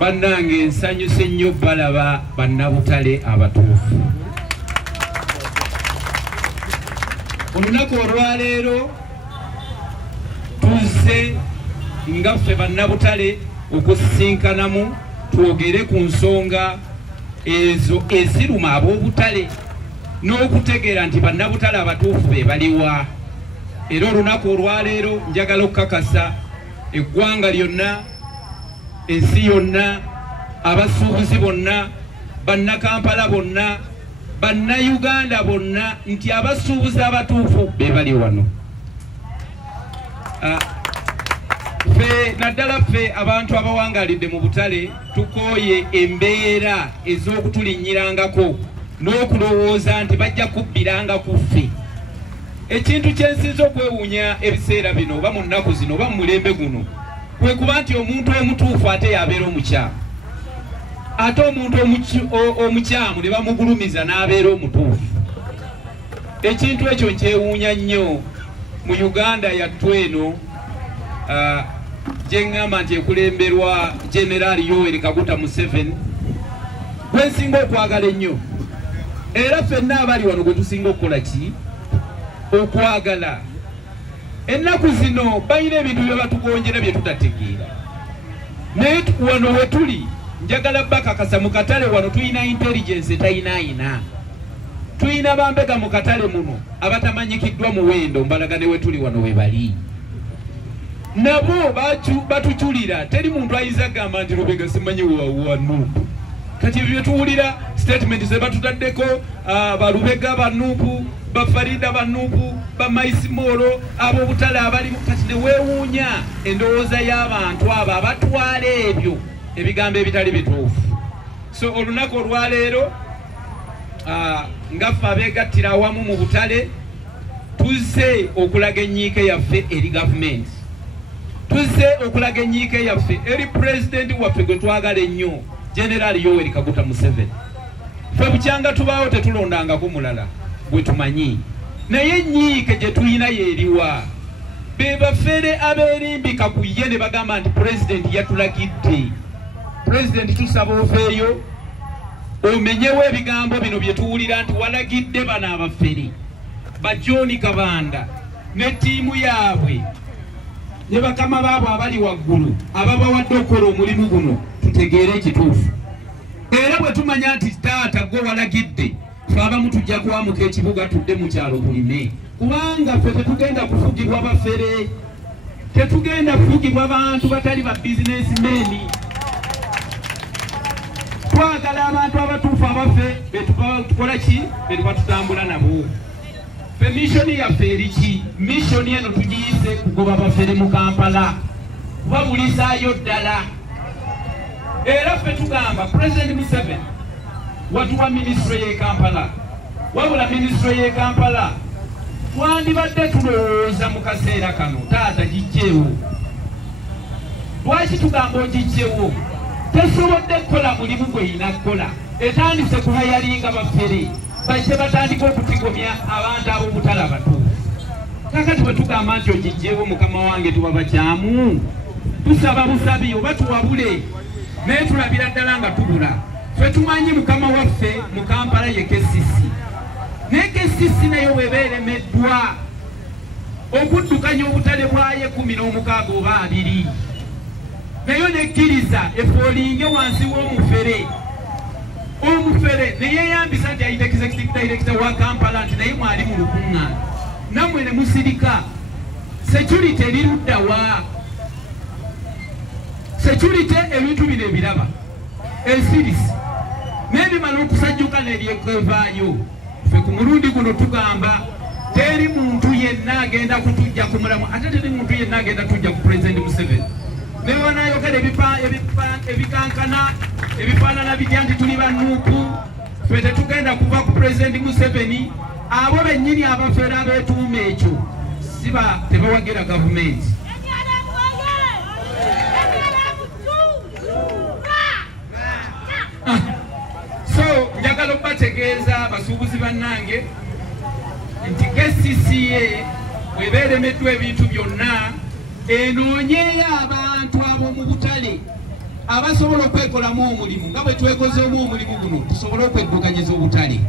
bannange nsanyuse nnyo balaba bannabutale abatuufu. Olunaku olwaleero tuzze nga ffe bannabutale okusisinkanamu twogere ku nsonga ezo eziruma ab'obutale n'okutegeera nti bannabutale abatuufu be baliwa. Era olunaku olwaleero njagala okukakasa eggwanga lyonna, ensi yonna, abasuubuzi bonna, bannakampala bonna, bannayuganda bonna nti abasuubuzi abatuufu be bali wano. Ffe naddala ffe abantu abawangalidde mu butale tukooye embeera ez'okutulinnyirangako n'okulowooza nti bajja kubbiranga ku ffe. Ekintu kyensinza okwewuunya ebiseera bino oba mu nnaku zino oba mu mulembe guno kwe kuba nti omuntu omutuufu ate yabeera omukyamu, ate omuntu omukyamu ne bamugulumiza n'abeera omutuufu. Ekintu ekyo nkyewuunya nnyo mu Uganda yattu eno gye ŋŋamba nti ekulemberwa General Yoweri Kaguta Museveni, gwe nsinga okwagala ennyo. Era ffenna abali wano gwe tusinga okukola ki? Okwagala. Ennaku zino balina ebintu bye batugonjera bye tutategeera. Naye wano we tuli njagala bakakasa mu katale wano tulina intelligence etayinaayina. Tulina bambega mu katale muno abatamanyikiddwa muwendo mbalagane we tuli wano we bali. Nabo batukyulira, teri muntu ayinza gamba nti Lubega simanyi wano. Kati ebyo tuwulira statement ze batutaddeko balubega banupu, bafarida banupu, bamaisimoro, ab'obutale abalimu. Kati ne weewuunya endowooza y'abantu abo abatwala ebyo ebigambo ebitali bituufu. So olunaku olwaleero nga ffe abeegattira awamu mu butale tuzze okulaga enyiike yaffe eri gavumenti, tuzze okulaga enyiike yaffe eri pulezidenti waffe gwe twagala ennyo General Yoweri Kaguta Museveni. Ffe bukyanga tubaawo tetulondangako mulala gwe tumanyi, naye enyiike gye tulina yeeriwa. Be bafere abeerimbika ku ye ne bagamba nti pulezidenti yatulagidde. Pulezidenti tusaba oveeyo omenyewo ebigambo bino bye tuwulira nti walagidde bano abafere ba John Kabanda ne ttiimu yaabwe ne bakama baabwe abali waggulu ababawadde okukola omulimu guno tutegeere ekituufu. Era bwe tumanya nti taata gwe walagidde ffe abamu tujja kwamuka ekibuga tudde mu kyalo bulime, kubanga ffe tetugenda kufugibwa bafere, tetugenda kufugibwa bantu batali ba bizinesimeni. Twagala abantu abatuufu abaffe betukola ki? Betuba tutambula nabo. Ffe missoni yaffe eri ki? Missoni eno tugiyise kugoba bafere mu Kampala, kubabulisaayo ddala. Era ffe tugamba President Museveni watuwa ministry y'e Kampala, wabula ministry y'e Kampala twandibadde tulowooza mu kaseera kano taata gijjeewo. Lwaki tugamba ogijjeewo? Tesobodde kukola mulimu gwe yina kukola. Etandise kuhayalinga bafere bajje batandika okutigomya abantu ab'obutale abatuufu. Kakati bwe tugamba nti ogijjeewo mukama wange tuba bakyamu, tusaba busabi oba tuwabule, naye tulabira ddala nga tubula. Ffe tumanyi mukama waffe mu Kampala ye KCC, naye KCC nayo bw'eba eremeddwa okuddukanya obutale bwayo 16 oba 2, nayo nekkiriza efoolinge wansi w'omufere. Omufere neyeyambisa nti ayita executive director wa Kampala nti naye mwali mu lukuŋŋaana, nammwe ne musirika. Security erirudda wa? Security ebintu bino ebiraba ensirisi n'ebimala okusajjuka neryekevaayo. Ffe ku mulundi guno tugamba teri muntu yenna agenda kutujja ku mulamu, ate teri muntu yenna agenda tujja ku President Museveni. Ne banayogera ebikankana ebifaanana bijja nti tuli banuupu, ffe tetugenda kuva ku President Museveni. Abo bennyini abafeera abeetuuma ekyo siba tebawagira gavumenti. So njagala okubategeeza basuubuzi bannange nti KCCA bw'eba eremeddwa ebintu byonna enoonyeeyo abantu ab'omu butale abasobola okwekolamu omulimu nga bwe twekozeemu omulimu guno tusobole okweddukanyeza obutale.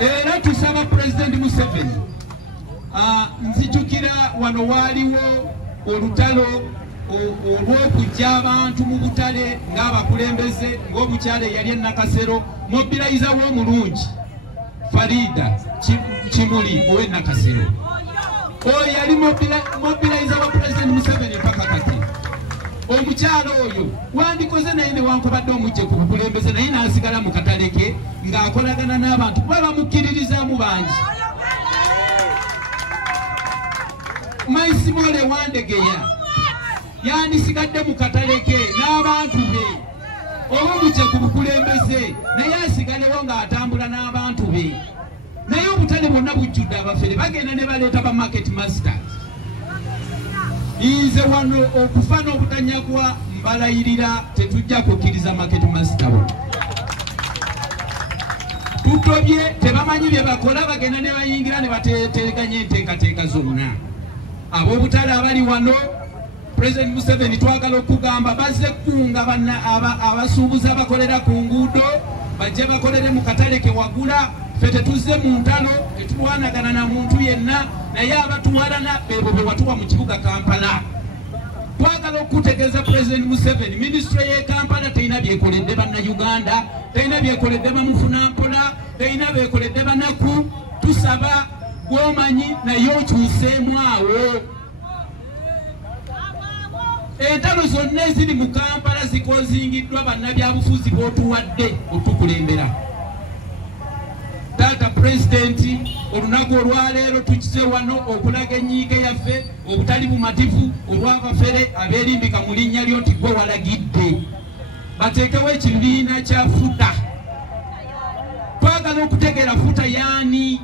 Era tusaba President Museveni, nzijukira wano waaliwo olutalo olw'okujja abantu mu butale ng'abakulembeze ng'omukyala eyali Nakasero mobilizer w'omulungi Farida Kimuli owe Nakasero. Oyo yali mobilizer wa President Museveni paka kati. Omukyala oyo wandikoze naye newankubadde omujje ku bukulembeze naye n'asigala mu katale ke ng'akolagana n'abantu kuba bamukkiririzaamu bangi. Maisimole Wandegeya yandisigadde mu katale ke n'abantu be oba omujje ku bukulembeze naye asigalewo ng'atambula n'abantu be. Naye obutale bwonna bujjudde abafere bagenda ne baleeta ba market masters. Nze wano okufa n'obutanyagwa mbalayirira tetujja kukkiriza market master bo. Tutobye tebamanyi bye bakola bagenda ne bayingira ne bateteganya enteekateeka zonna. Ab'obutale abali wano President Museveni twagala okugamba bazze kunga abasuubuzi abakolera ku nguudo bajje bakolere mu katale ke wagula. Ffe tetuzze mu ntalo tetulwanagana na muntu yenna naye abatuwalana bebo be watuwa mu kibuga Kampala. Twagala okutegeeza President Museveni ministry ye Kampala terina byekoledde bannayuganda, terina byekoledde bamufunampola, terina byekoledde banaku. Tusaba gwomanyi naye okyuseemu awo. Entalo zonna eziri mu Kampala zikozingiddwa bannabyabufuzi b'otuwadde otukulembera. Tata President olunaku olwaleero tukize wano okulaga enyiike yaffe obutali bumativu olw'abafere abeerimbika mu linnya lyo nti gwe walagidde bateekewo ekibiina kya futa. Twagala okutegeera futa yaani.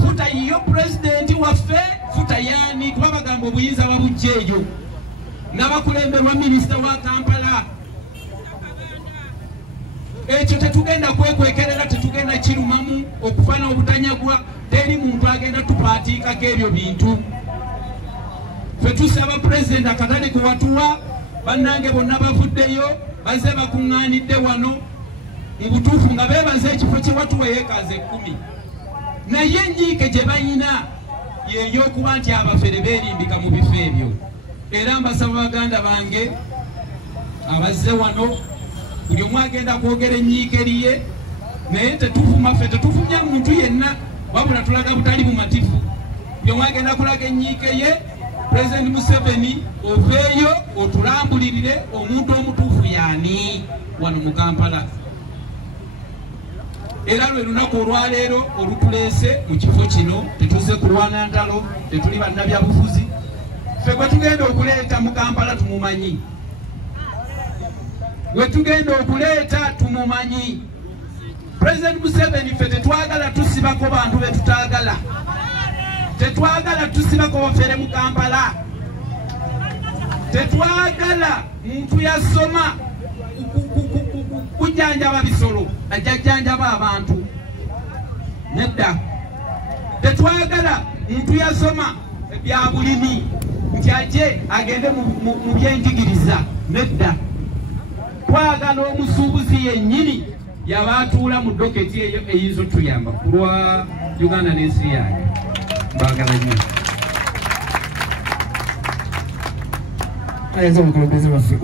Futa yiyo President waffe, futa yaani kuba bagamba obuyinza babujja eyo n'abakulemberwa minisita wa Kampala. Ekyo tetugenda kwekwekerera, tetugenda kirumamu okufana obutanyagwa, teri muntu agenda tupaatiikako ebyo bintu. Ffe tusaba President akatale ke watuwa bannange bonna bavuddeyo bazze bakuŋŋaanidde wano mu butuufu nga beebaza ekifo kye watuwa yeekaazi 10. Naye enyiike gye bayina yeey'okuba nti abafere beerimbika mu bifo ebyo. Era mbasaba baganda bange abazze wano buli omu agenda kwogera enyiike eriye naye tetuvuma ffe tetuvumya muntu yenna wabula tulaga butali bumativu. Buli omu agenda kulaga enyiike ye. President Museveni oveeyo otulambulirire omuntu omutuufu yaani wano mu Kampala. Era lwe lunaku olwaleero olutuleese mu kifo kino tetuzze kulwana ntalo tetuli bannabyabufuzi. Ffe gwe tugenda okuleeta mu Kampala tumumanyi. Gwe tugenda okuleeta tumumanyi. President Museveni ffe tetwagala tusibako bantu be tutaagala. Tetwagala tusibako bafere mu Kampala. Tetwagala muntu yasoma kujjanjaba bisolo ajjanjaba abantu. Nedda. Tetwagala muntu yasoma bya bulimi nti ajje agende mu byenjigiriza. Nedda. Twagala omusuubuzi yennyini yabaatuula mu doketi eyo eyinza otuyamba ku lwa Uganda n'ensi yange. Mbagala nnyo. Ayinza omukulembeze waffe.